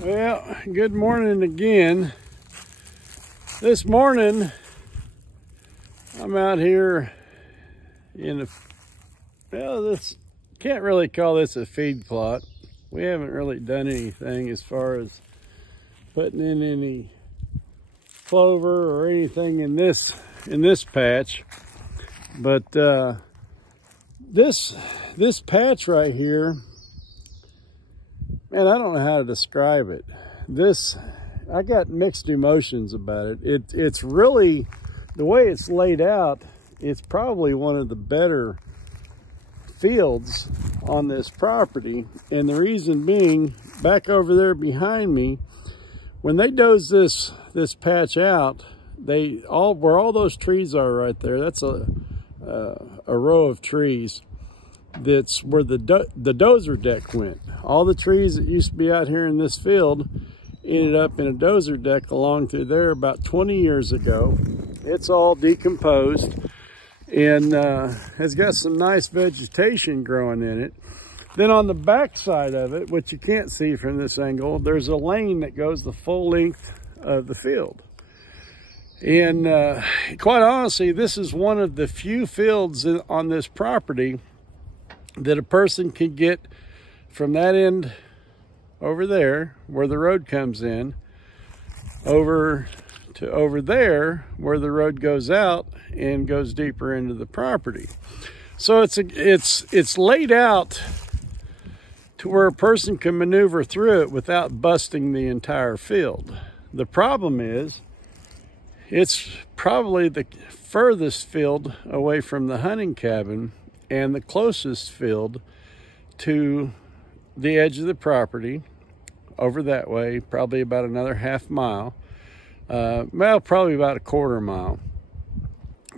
Well, good morning again. This morning, I'm out here in a, this, can't really call this a feed plot. We haven't really done anything as far as putting in any clover or anything in this patch. But this patch right here, man, I don't know how to describe it. I got mixed emotions about it. It's really, the way it's laid out, it's probably one of the better fields on this property. And the reason being, back over there behind me, when they doze this patch out, where all those trees are right there, that's a row of trees. That's where the dozer deck went. All the trees that used to be out here in this field ended up in a dozer deck along through there about 20 years ago. It's all decomposed and has got some nice vegetation growing in it. Then on the back side of it, which you can't see from this angle, there's a lane that goes the full length of the field. And quite honestly, this is one of the few fields on this property that a person can get from that end over there where the road comes in over to over there where the road goes out and goes deeper into the property. So it's laid out to where a person can maneuver through it without busting the entire field. The problem is it's probably the furthest field away from the hunting cabin and the closest field to the edge of the property over that way, probably about another half mile, well, probably about a quarter mile.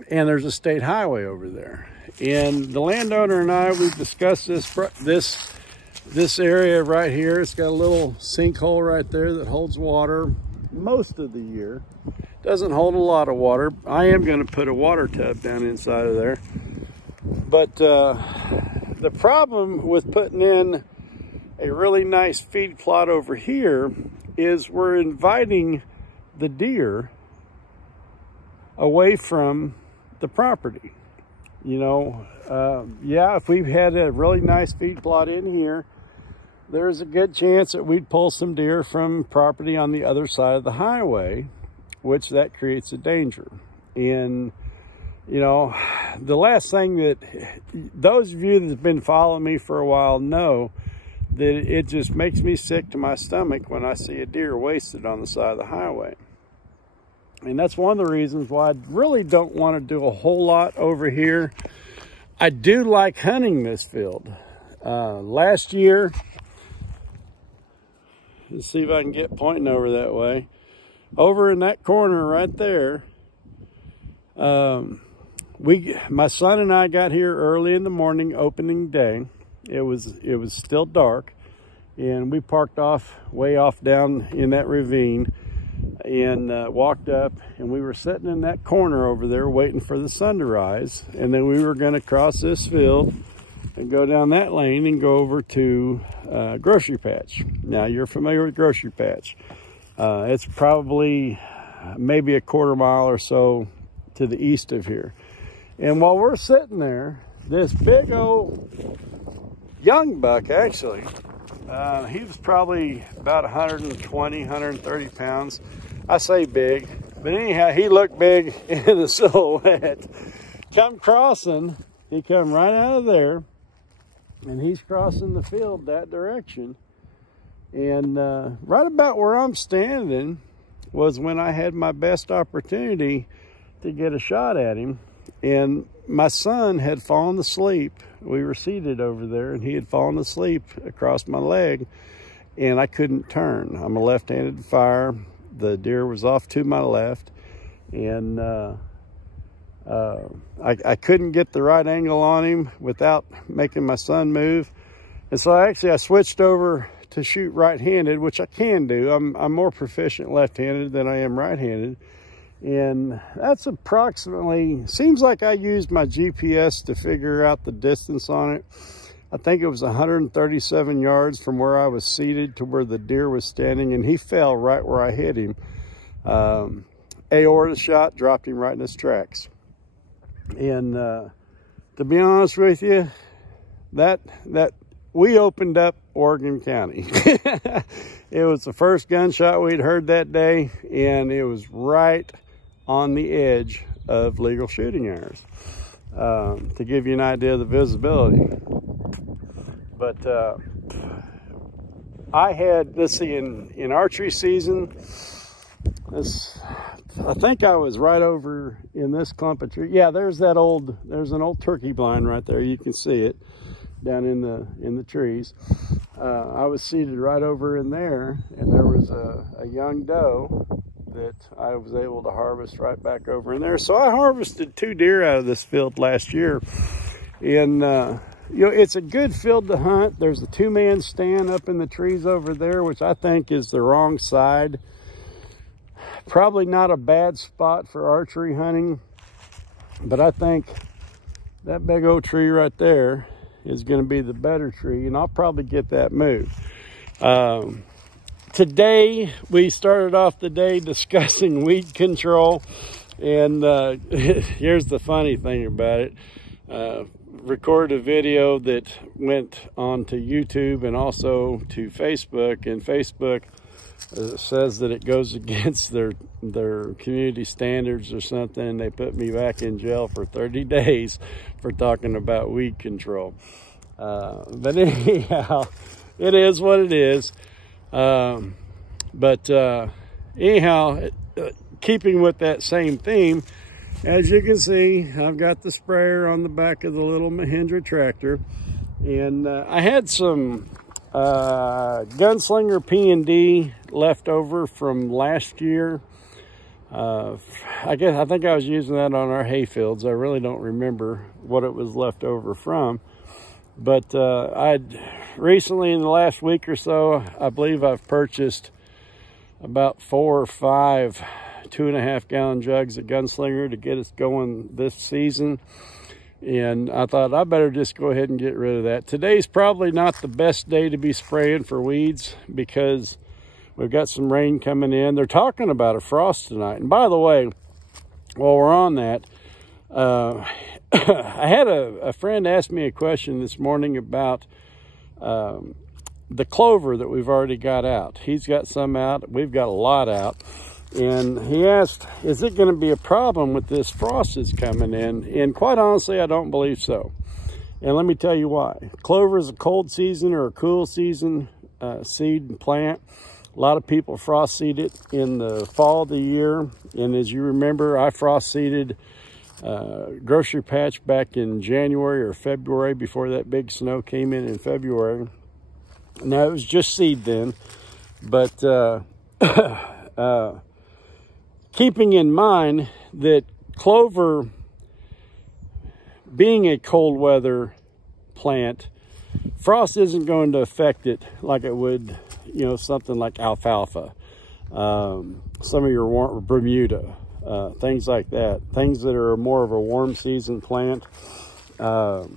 And there's a state highway over there. And the landowner and I, we've discussed this area right here. It's got a little sinkhole right there that holds water most of the year. Doesn't hold a lot of water. I am going to put a water tub down inside of there. But the problem with putting in a really nice feed plot over here is we're inviting the deer away from the property. You know, yeah, if we've had a really nice feed plot in here, there's a good chance that we'd pull some deer from property on the other side of the highway, which that creates a danger. And you know, the last thing that those of you that have been following me for a while know that it just makes me sick to my stomach when I see a deer wasted on the side of the highway. And that's one of the reasons why I really don't want to do a whole lot over here. I do like hunting this field. Last year, let's see if I can get pointing over that way. Over in that corner right there, my son and I got here early in the morning, opening day. It was still dark, and we parked way off down in that ravine and walked up, and we were sitting in that corner over there waiting for the sun to rise. And then we were going to cross this field and go down that lane and go over to Grocery Patch. Now, you're familiar with Grocery Patch. It's probably maybe a quarter mile or so to the east of here. And while we're sitting there, this big old young buck, actually, he was probably about 120, 130 pounds. I say big, but anyhow, he looked big in the silhouette. Come crossing, he come right out of there, and he's crossing the field that direction. And right about where I'm standing was when I had my best opportunity to get a shot at him. And my son had fallen asleep. We were seated over there, and he had fallen asleep across my leg, and I couldn't turn. I'm a left-handed fire. The deer was off to my left, and I couldn't get the right angle on him without making my son move. And so I switched over to shoot right-handed, which I can do. I'm more proficient left-handed than I am right-handed. And that's approximately, seems like I used my GPS to figure out the distance on it. I think it was 137 yards from where I was seated to where the deer was standing, and he fell right where I hit him. Aorta shot, dropped him right in his tracks. And to be honest with you, that we opened up Oregon County. It was the first gunshot we'd heard that day, and it was right on the edge of legal shooting areas, to give you an idea of the visibility. But I had, let's see, in archery season, I think I was right over in this clump of trees. Yeah, there's an old turkey blind right there. You can see it down in the trees. I was seated right over in there, and there was a young doe that I was able to harvest right back over in there. So I harvested 2 deer out of this field last year. And you know, it's a good field to hunt. There's a 2-man stand up in the trees over there, which I think is the wrong side. Probably not a bad spot for archery hunting, but I think that big old tree right there is going to be the better tree, and I'll probably get that moved. Today, we started off the day discussing weed control, and here's the funny thing about it. Recorded a video that went onto YouTube and also to Facebook, and Facebook says that it goes against their community standards or something, and they put me back in jail for 30 days for talking about weed control. But anyhow, it is what it is. Anyhow, keeping with that same theme, as you can see, I've got the sprayer on the back of the little Mahindra tractor, and I had some Gunslinger P&D left over from last year. I think I was using that on our hay fields. I really don't remember what it was left over from, but I'd recently, in the last week or so, I believe I've purchased about 4 or 5 2.5 gallon jugs of Gunslinger to get us going this season. And I thought I better just go ahead and get rid of that. Today's probably not the best day to be spraying for weeds because we've got some rain coming in. They're talking about a frost tonight. And by the way, while we're on that, I had a friend ask me a question this morning about the clover that we've already got out. He's got some out. We've got a lot out. And he asked, is it going to be a problem with this frost that's coming in? And quite honestly, I don't believe so. And let me tell you why. Clover is a cold season or a cool season seed and plant. A lot of people frost seed it in the fall of the year. And as you remember, I frost seeded grocery patch back in January or February before that big snow came in February. Now, it was just seed then, but keeping in mind that clover, being a cold weather plant, frost isn't going to affect it like it would, you know, something like alfalfa, some of your Bermuda, things like that, things that are more of a warm season plant or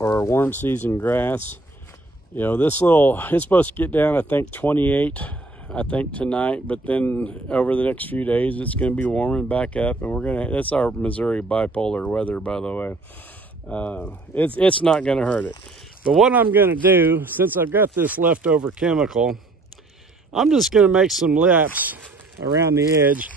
a warm season grass. You know, this it's supposed to get down, I think, 28, I think, tonight, but then over the next few days, it's going to be warming back up, and that's our Missouri bipolar weather, by the way. It's not going to hurt it. But what I'm going to do, since I've got this leftover chemical, I'm just going to make some laps around the edge.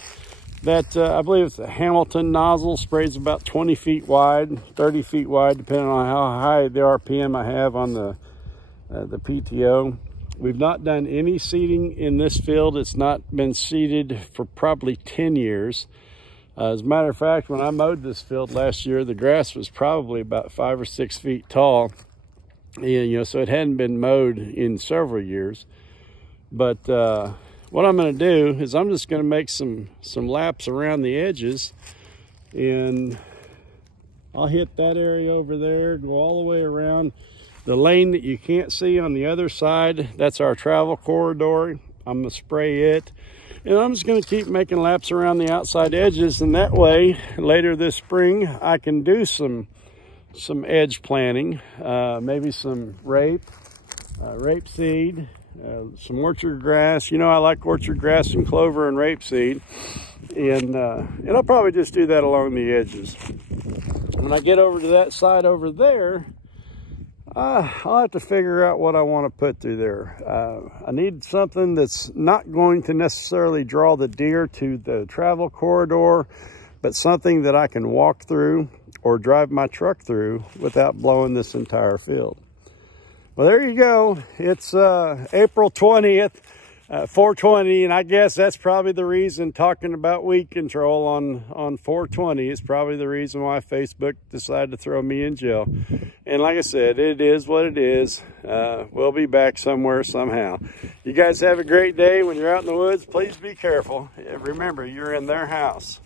That, I believe it's a Hamilton nozzle, sprays about 20 feet wide, 30 feet wide, depending on how high the RPM I have on the PTO. We've not done any seeding in this field. It's not been seeded for probably 10 years. As a matter of fact, when I mowed this field last year, the grass was probably about 5 or 6 feet tall. And, you know, so it hadn't been mowed in several years. But what I'm going to do is I'm just going to make some laps around the edges, and I'll hit that area over there, go all the way around. The lane that you can't see on the other side, that's our travel corridor. I'm going to spray it. And I'm just going to keep making laps around the outside edges. And that way, later this spring, I can do some some edge planting, maybe some rape seed, some orchard grass. You know, I like orchard grass and clover and rape seed, and I'll probably just do that along the edges. When I get over to that side over there, I'll have to figure out what I want to put through there. I need something that's not going to necessarily draw the deer to the travel corridor, but something that I can walk through or drive my truck through without blowing this entire field. Well, there you go. It's April 20th, 420, and I guess that's probably the reason talking about weed control on 420 is probably the reason why Facebook decided to throw me in jail. And like I said, it is what it is. We'll be back somewhere, somehow. You guys have a great day. When you're out in the woods, please be careful. Remember, you're in their house.